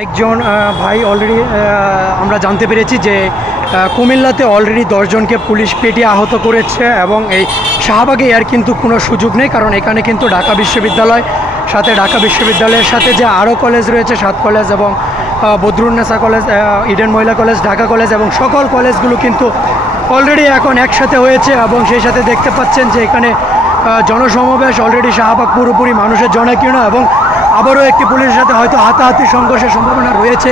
একজন ভাই অলরেডি আমরা জানতে পেরেছি যে কুমিল্লাতে অলরেডি 10 জনকে পুলিশ পেটিয়ে আহত করেছে এবং এই শাহবাগে এর কিন্তু কোনো সুযোগ নেই, কারণ এখানে কিন্তু ঢাকা বিশ্ববিদ্যালয়, সাথে ঢাকা বিশ্ববিদ্যালয়ের সাথে যে আরও কলেজ রয়েছে, 7 কলেজ এবং বদরুন্নেসা কলেজ, ইডেন মহিলা কলেজ, ঢাকা কলেজ এবং সকল কলেজগুলো কিন্তু অলরেডি এখন একসাথে হয়েছে এবং সেই সাথে দেখতে পাচ্ছেন যে এখানে জনসমাবেশ অলরেডি শাহবাগ পুরোপুরি মানুষের জনাকীর্ণ এবং আবারও একটি পুলিশের সাথে হয়তো হাতাহাতি সংঘর্ষের সম্ভাবনা রয়েছে।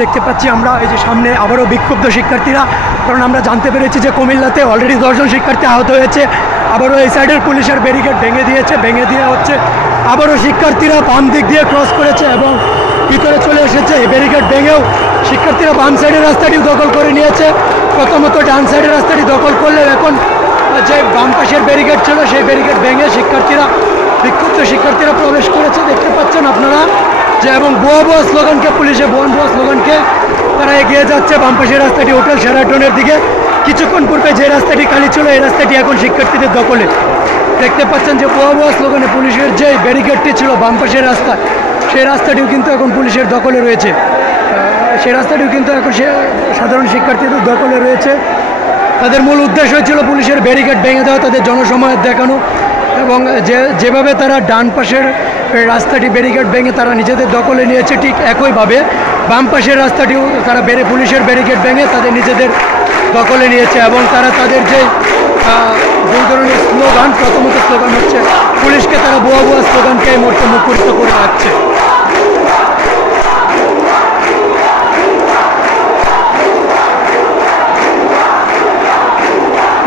দেখতে পাচ্ছি আমরা এই যে সামনে আবারও বিক্ষুব্ধ শিক্ষার্থীরা, কারণ আমরা জানতে পেরেছি যে কুমিল্লাতে অলরেডি 10 জন শিক্ষার্থী আহত হয়েছে। আবারও এই সাইডের পুলিশের ব্যারিকেড ভেঙে দেওয়া হচ্ছে। আবারও শিক্ষার্থীরা বাম দিক দিয়ে ক্রস করেছে এবং ভিতরে চলে এসেছে। এই ব্যারিকেড ভেঙেও শিক্ষার্থীরা বাম সাইডের রাস্তাটি দখল করে নিয়েছে। প্রথমত ডান সাইডের রাস্তাটি দখল করলেও এখন যে বাম পাশের ব্যারিকেড ছিল সেই ব্যারিকেড ভেঙে বিক্ষুব্ধ শিক্ষার্থীরা প্রবেশ করেছে। দেখতে পাচ্ছেন আপনারা যে এবং ভুয়া স্লোগানকে পুলিশে ভুয়া স্লোগানকে তারা এগিয়ে যাচ্ছে বাম পাশের রাস্তাটি হোটেল শেরাটনের দিকে। কিছুক্ষণ পূর্বে যে রাস্তাটি খালি ছিল এই রাস্তাটি এখন শিক্ষার্থীদের দখলে। দেখতে পাচ্ছেন যে ভুয়া স্লোগানে পুলিশের যে ব্যারিকেডটি ছিল বাম পাশের রাস্তা, সেই রাস্তাটিও কিন্তু এখন পুলিশের দখলে রয়েছে। সেই রাস্তাটিও কিন্তু এখন সাধারণ শিক্ষার্থীদের দখলে রয়েছে। তাদের মূল উদ্দেশ্য ছিল পুলিশের ব্যারিকেড ভেঙে দেওয়া, তাদের জনসমাবেশ দেখানো এবং যেভাবে তারা ডান পাশের রাস্তাটি ব্যারিকেড ভেঙে তারা নিজেদের দখলে নিয়েছে, ঠিক একইভাবে বাম পাশের রাস্তাটিও তারা পুলিশের ব্যারিকেড ভেঙে তাদের নিজেদের দখলে নিয়েছে এবং তারা তাদের যে দুই ধরনের স্লোগান, প্রথমত স্লোগান হচ্ছে পুলিশকে তারা ভুয়া স্লোগানকে এই মুহূর্তে মুখরিত করে রাখছে।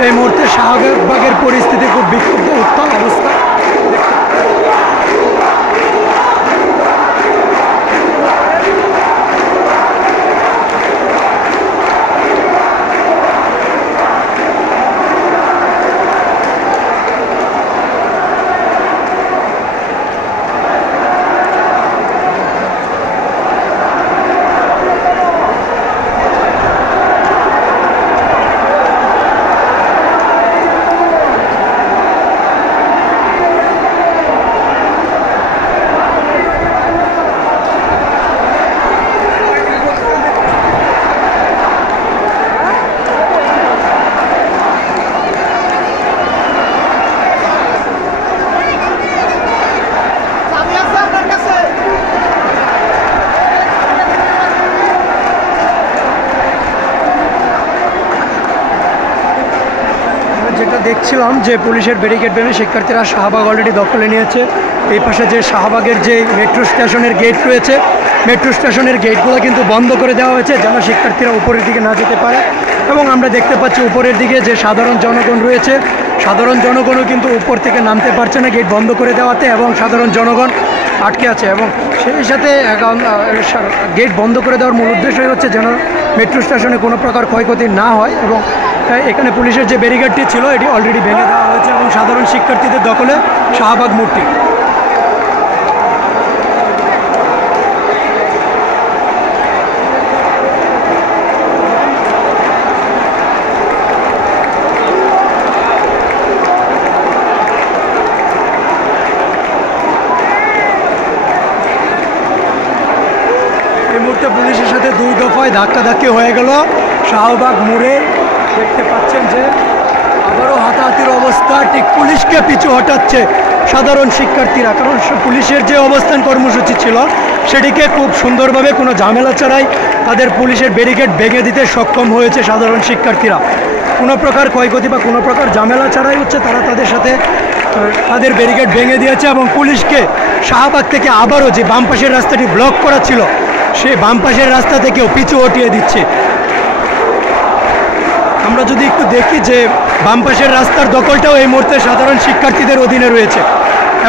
এই মুহূর্তে শাহবাগের পরিস্থিতি খুব বিক্ষুব্ধ, উত্তাল অবস্থা। যেটা দেখছিলাম যে পুলিশের ব্যারিকেড ভেঙে শিক্ষার্থীরা শাহবাগ অলরেডি দখলে নিয়েছে। এই পাশে যে শাহবাগের যে মেট্রো স্টেশনের গেট রয়েছে, মেট্রো স্টেশনের গেটগুলো কিন্তু বন্ধ করে দেওয়া হয়েছে যেন শিক্ষার্থীরা উপরের দিকে না যেতে পারে। এবং আমরা দেখতে পাচ্ছি উপরের দিকে যে সাধারণ জনগণ রয়েছে, সাধারণ জনগণও কিন্তু উপর থেকে নামতে পারছে না গেট বন্ধ করে দেওয়াতে, এবং সাধারণ জনগণ আটকে আছে। এবং সেই সাথে গেট বন্ধ করে দেওয়ার মূল উদ্দেশ্যই হচ্ছে যেন মেট্রো স্টেশনে কোনো প্রকার ক্ষয়ক্ষতি না হয়। এবং এখানে পুলিশের যে ব্যারিকেডটি ছিল এটি অলরেডি ভেঙে দেওয়া হয়েছে এবং সাধারণ শিক্ষার্থীদের দখলে শাহবাগ মোড়টি। এই মুহূর্তে পুলিশের সাথে 2 দফায় ধাক্কাধাক্কি হয়ে গেল শাহবাগ মোড়ে। দেখতে পাচ্ছেন যে আবারও হাতাহাতির অবস্থা, ঠিক পুলিশকে পিছু হটাচ্ছে সাধারণ শিক্ষার্থীরা, কারণ পুলিশের যে অবস্থান কর্মসূচি ছিল সেটিকে খুব সুন্দরভাবে কোনো ঝামেলা ছাড়াই তাদের পুলিশের ব্যারিকেড ভেঙে দিতে সক্ষম হয়েছে সাধারণ শিক্ষার্থীরা। কোনো প্রকার ক্ষয়ক্ষতি বা কোনো প্রকার ঝামেলা ছাড়াই হচ্ছে তারা তাদের সাথে তাদের ব্যারিকেড ভেঙে দিয়েছে এবং পুলিশকে শাহবাগ থেকে আবারও যে বাম পাশের রাস্তাটি ব্লক করা ছিল সেই বাম পাশের রাস্তা থেকেও পিছু হটিয়ে দিচ্ছে। আমরা যদি একটু দেখি যে বাম পাশের রাস্তার দখলটাও এই মুহূর্তে সাধারণ শিক্ষার্থীদের অধীনে রয়েছে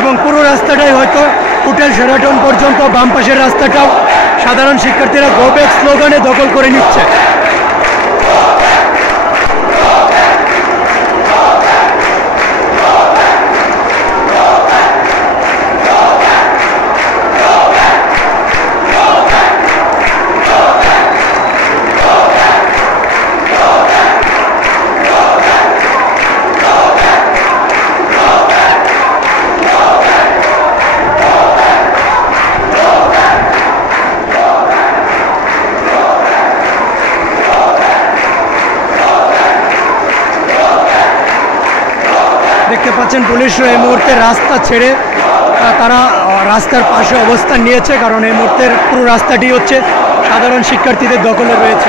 এবং পুরো রাস্তাটাই হয়তো হোটেল শেরাটন পর্যন্ত বাম পাশের রাস্তাটাও সাধারণ শিক্ষার্থীরা গো ব্যাক স্লোগানে দখল করে নিচ্ছে। পাচ্ছেন পুলিশরা এই মুহূর্তে রাস্তা ছেড়ে তারা রাস্তার পাশে অবস্থান নিয়েছে, কারণ এই মুহূর্তের পুরো রাস্তাটি হচ্ছে সাধারণ শিক্ষার্থীদের দখলে রয়েছে।